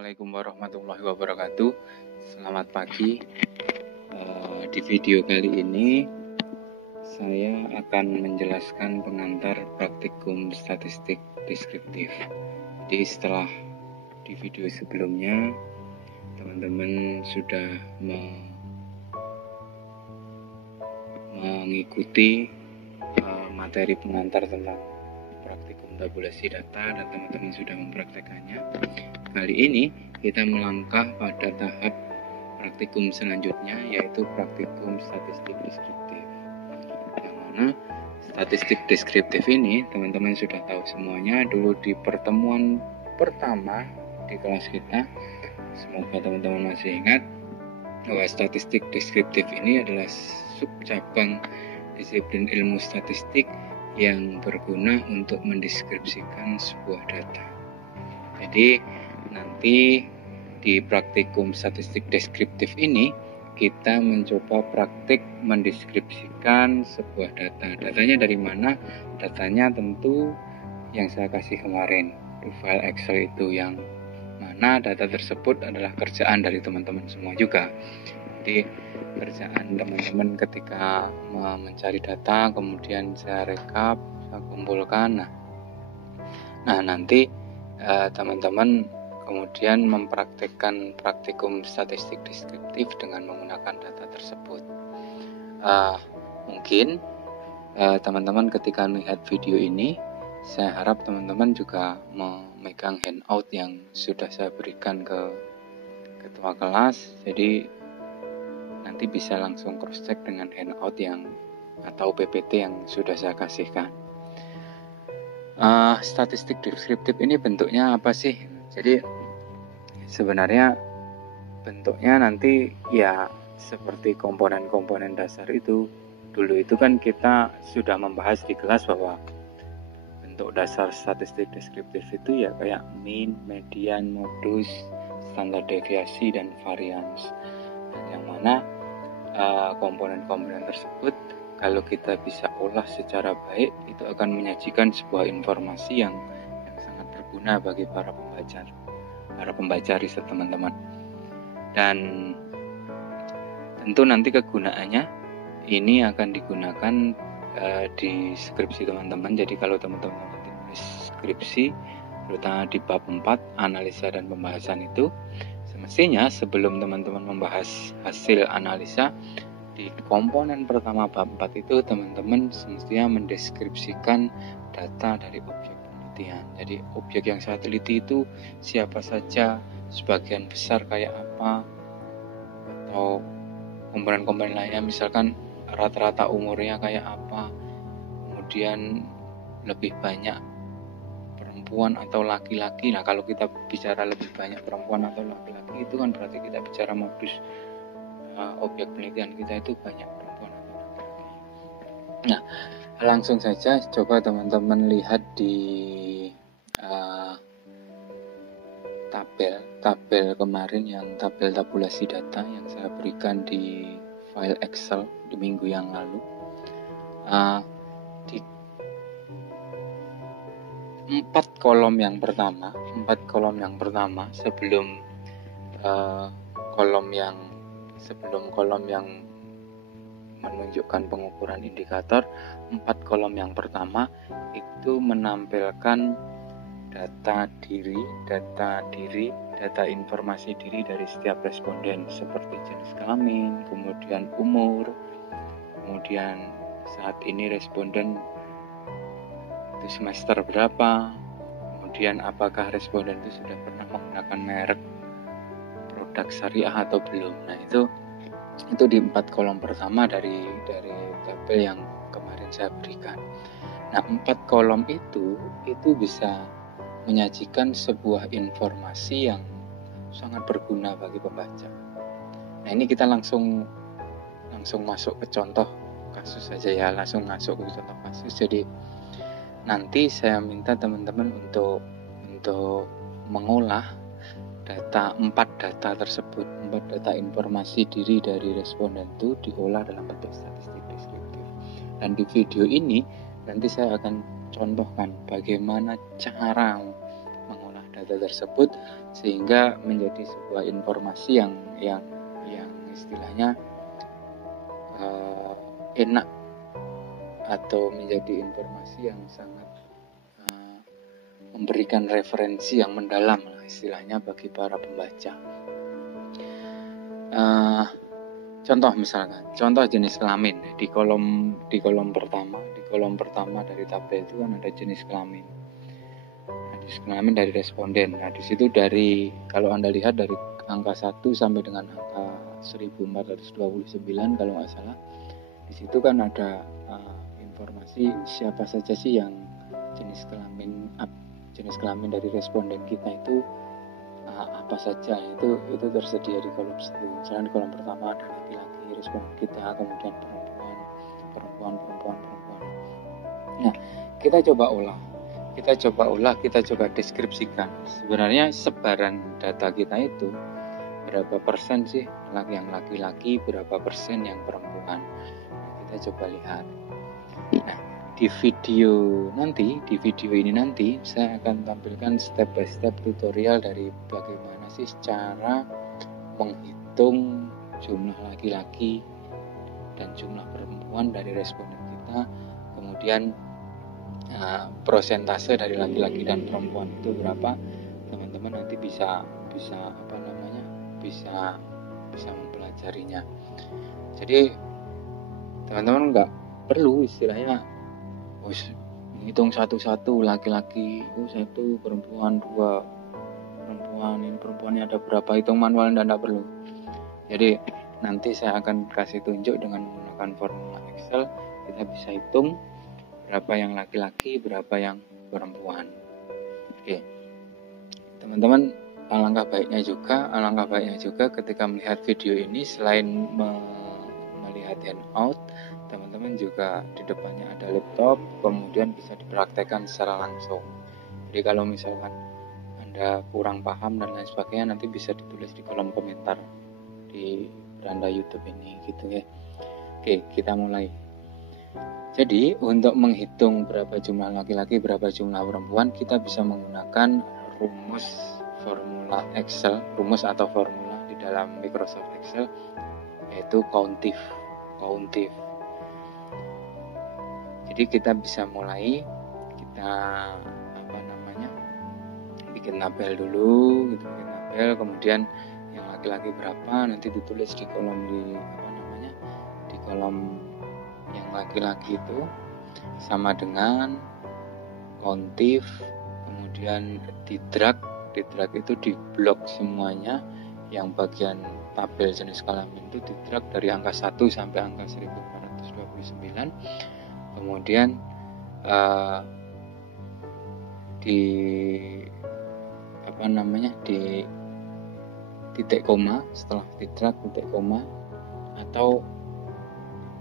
Assalamualaikum warahmatullahi wabarakatuh. Selamat pagi. Di video kali ini saya akan menjelaskan pengantar praktikum statistik deskriptif. Jadi setelah di video sebelumnya teman-teman sudah mengikuti materi pengantar tentang praktikum tabulasi data dan teman-teman sudah mempraktekannya. Kali ini kita melangkah pada tahap praktikum selanjutnya, yaitu praktikum statistik deskriptif. Yang mana statistik deskriptif ini teman-teman sudah tahu semuanya dulu di pertemuan pertama di kelas kita. Semoga teman-teman masih ingat bahwa statistik deskriptif ini adalah subcabang disiplin ilmu statistik yang berguna untuk mendeskripsikan sebuah data. Jadi nanti di praktikum statistik deskriptif ini kita mencoba praktik mendeskripsikan sebuah data. Datanya dari mana? Datanya tentu yang saya kasih kemarin di file Excel itu, yang mana data tersebut adalah kerjaan dari teman-teman semua juga. Jadi kerjaan teman-teman ketika mencari data, kemudian saya rekap, saya kumpulkan. Nah nanti teman-teman kemudian mempraktekkan praktikum statistik deskriptif dengan menggunakan data tersebut. Mungkin teman-teman ketika melihat video ini, saya harap teman-teman juga memegang handout yang sudah saya berikan ke ketua kelas. Jadi nanti bisa langsung cross check dengan handout yang atau PPT yang sudah saya kasihkan. Statistik deskriptif ini bentuknya apa sih? Jadi sebenarnya bentuknya nanti ya seperti komponen-komponen dasar itu. Dulu itu kan kita sudah membahas di kelas bahwa bentuk dasar statistik deskriptif itu ya kayak mean, median, modus, standar deviasi, dan varians. Yang mana komponen-komponen tersebut kalau kita bisa olah secara baik, itu akan menyajikan sebuah informasi yang sangat berguna bagi para pembaca riset teman-teman. Dan tentu nanti kegunaannya ini akan digunakan di skripsi teman-teman. Jadi kalau teman-teman nanti menulis skripsi, terutama di bab 4 analisa dan pembahasan itu, semestinya sebelum teman-teman membahas hasil analisa, di komponen pertama bab 4 itu teman-teman semestinya mendeskripsikan data dari objek penelitian. Jadi objek yang saya teliti itu siapa saja, sebagian besar kayak apa, atau komponen-komponen lainnya, misalkan rata-rata umurnya kayak apa, kemudian lebih banyak perempuan atau laki-laki. Nah kalau kita bicara lebih banyak perempuan atau laki-laki, itu kan berarti kita bicara modus objek penelitian kita itu banyak perempuan atau laki-laki. Nah langsung saja coba teman-teman lihat di tabel kemarin, yang tabel tabulasi data yang saya berikan di file Excel di minggu yang lalu. Di 4 kolom yang pertama sebelum kolom yang menunjukkan pengukuran indikator, 4 kolom yang pertama itu menampilkan data informasi diri dari setiap responden, seperti jenis kelamin, kemudian umur, kemudian saat ini responden itu semester berapa, kemudian apakah responden itu sudah pernah menggunakan merek produk syariah atau belum. Nah itu di 4 kolom pertama dari tabel yang kemarin saya berikan. Nah 4 kolom itu bisa menyajikan sebuah informasi yang sangat berguna bagi pembaca. Nah ini kita langsung masuk ke contoh kasus saja ya, langsung masuk ke contoh kasus. Jadi nanti saya minta teman-teman untuk mengolah 4 data tersebut, 4 data informasi diri dari responden itu diolah dalam bentuk statistik deskriptif. Dan di video ini nanti saya akan contohkan bagaimana cara mengolah data kita tersebut, sehingga menjadi sebuah informasi yang istilahnya enak, atau menjadi informasi yang sangat memberikan referensi yang mendalam istilahnya bagi para pembaca. Contoh misalkan, contoh jenis kelamin di kolom pertama dari tabel itu kan ada jenis kelamin. Jenis kelamin dari responden. Nah, di situ kalau Anda lihat dari angka 1 sampai dengan angka 1429 kalau nggak salah. Di situ kan ada informasi siapa saja sih yang jenis kelamin dari responden kita itu apa saja. Itu tersedia di kolom situ. Misalnya di kolom pertama ada laki-laki responden kita, kemudian perempuan. Nah, kita coba deskripsikan sebenarnya sebaran data kita itu berapa persen sih yang laki-laki, berapa persen yang perempuan. Kita coba lihat. Nah, di video ini nanti saya akan tampilkan step by step tutorial dari bagaimana sih cara menghitung jumlah laki-laki dan jumlah perempuan dari responden kita, kemudian prosentase dari laki-laki dan perempuan itu berapa. Teman-teman nanti bisa mempelajarinya. Jadi teman-teman nggak perlu istilahnya menghitung satu-satu, laki-laki 1, perempuan 2, ini perempuannya ada berapa, hitung manual, tidak perlu. Jadi nanti saya akan kasih tunjuk dengan menggunakan formula Excel, kita bisa hitung berapa yang laki-laki, berapa yang perempuan. Oke, teman-teman, alangkah baiknya juga ketika melihat video ini, selain melihat handout, teman-teman juga di depannya ada laptop, kemudian bisa dipraktekkan secara langsung. Jadi kalau misalkan Anda kurang paham dan lain sebagainya, nanti bisa ditulis di kolom komentar di beranda YouTube ini, gitu ya. Oke, kita mulai. Jadi untuk menghitung berapa jumlah laki-laki, berapa jumlah perempuan, kita bisa menggunakan rumus atau formula di dalam Microsoft Excel, yaitu countif. Jadi kita bisa mulai, kita bikin tabel dulu, kemudian yang laki-laki berapa nanti ditulis di kolom di kolom yang laki-laki itu sama dengan countif, kemudian di drag itu di blok semuanya, yang bagian tabel jenis kelamin itu di drag dari angka 1 sampai angka 1429, kemudian di titik koma, setelah di drag titik koma, atau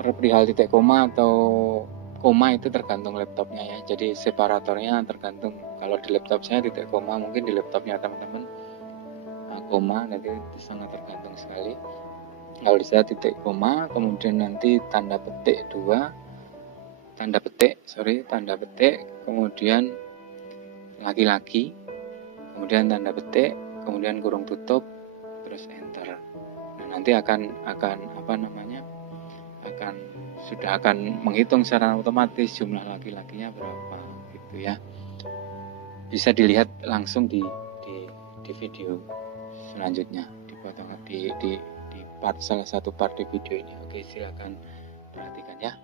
perihal titik koma atau koma itu tergantung laptopnya ya. Jadi separatornya tergantung, kalau di laptop saya titik koma, mungkin di laptopnya teman-teman koma, nanti itu sangat tergantung sekali. Kalau di saya titik koma, kemudian nanti tanda petik, kemudian laki-laki, kemudian tanda petik, kemudian kurung tutup, terus enter. Nah, nanti akan menghitung secara otomatis jumlah laki-lakinya berapa, gitu ya. Bisa dilihat langsung di video selanjutnya, di salah satu part di video ini. Oke, silakan perhatikan ya.